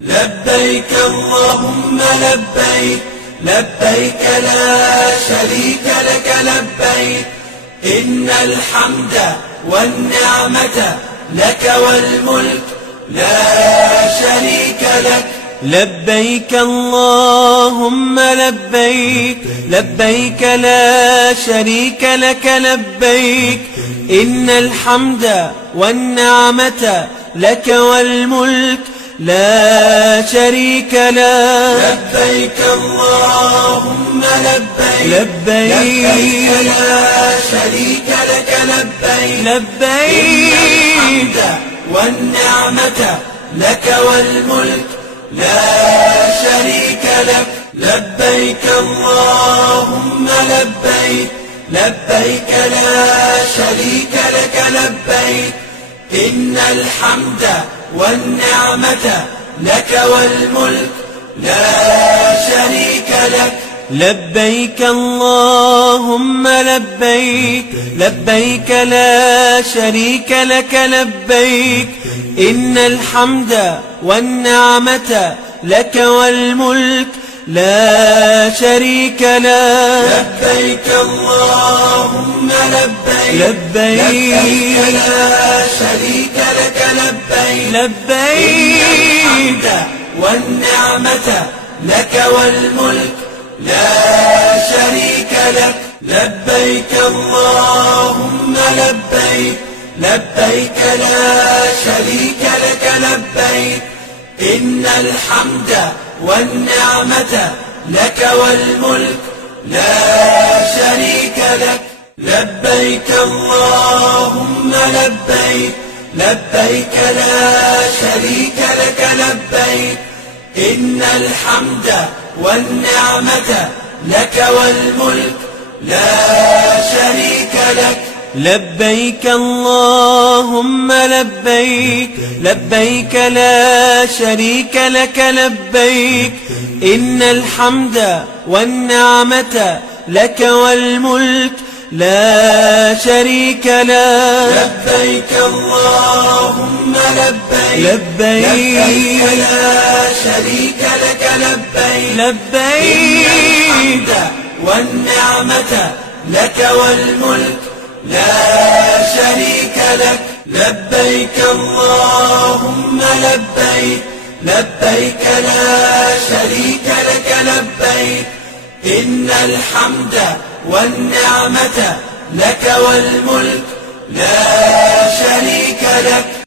لبيك اللهم لبيك، لبيك لا شريك لك لبيك، إن الحمد والنعمة لك والملك لا شريك لك. لبيك اللهم لبيك، لبيك لا شريك لك لبيك، إن الحمد والنعمة لك والملك لا شريك لك. لبيك اللهم لبيك، لبيك لا شريك لك لبيك، لبيك الحمد والنعمة لك والملك لا شريك لك. لبيك اللهم لبيك، لبيك لا شريك لك لبيك، إن الحمد والنعمة لك والملك لا شريك لك. لبيك اللهم لبيك، لبيك لا شريك لك لبيك، إن الحمد والنعمة لك والملك لا شريك لك. لبيك اللهم لبيك، لبيك لا شريك لك لبيك، لبيك الحمد والنعمة لك والملك لا شريك لك. لبيك اللهم لبيك، لبيك لا شريك لك لبيك، إن الحمد والنعمة لك والملك لا شريك لك. لبيك اللهم لبيك، لبيك لا شريك لك لبيك، إن الحمد والنعمة لك والملك لا شريك لك. لبيك اللهم لبيك، لبيك لا شريك لك لبيك، إن الحمد والنعمة لك والملك لا شريك لك. لبيك اللهم لبيك، لبيك لا شريك لك لبيك، لبيك الحمد والنعمة لك والملك لا شريك لك. لبيك اللهم لبيك، لبيك لا شريك لك لبيك، إن الحمد والنعمة لك والملك لا شريك لك.